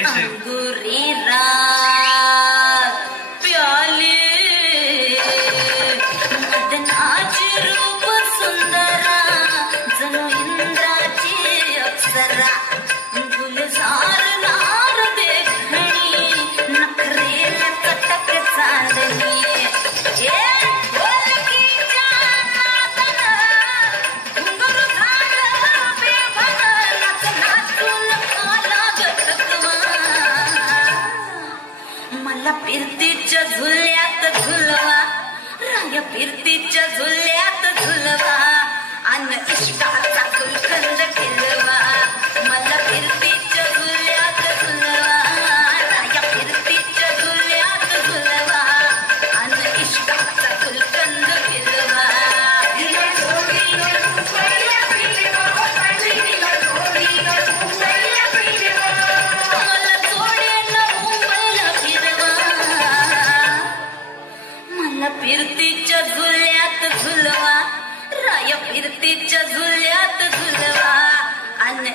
पैसे अंगुरी रात प्याले मदनाची रूप सुंदरा जणू इंद्राची अप्सरा गुलजार नार देखणी नखरेल कटक चांदणी फिरतीच्या झुल्यात झुलवा राया फिरतीच्या झुल्यात झुलवा अन इष्टाचा गुलकंद फिरवा मला फिरतीच्या झुल्यात झुलवा राया फिरतीच्या झुल्यात झुलवा अन इष्टाचा गुलकंद फिरवा फिरतीच्या झुल्यात झुलवा राया फिरतीच्या झुल्यात झुलवा अन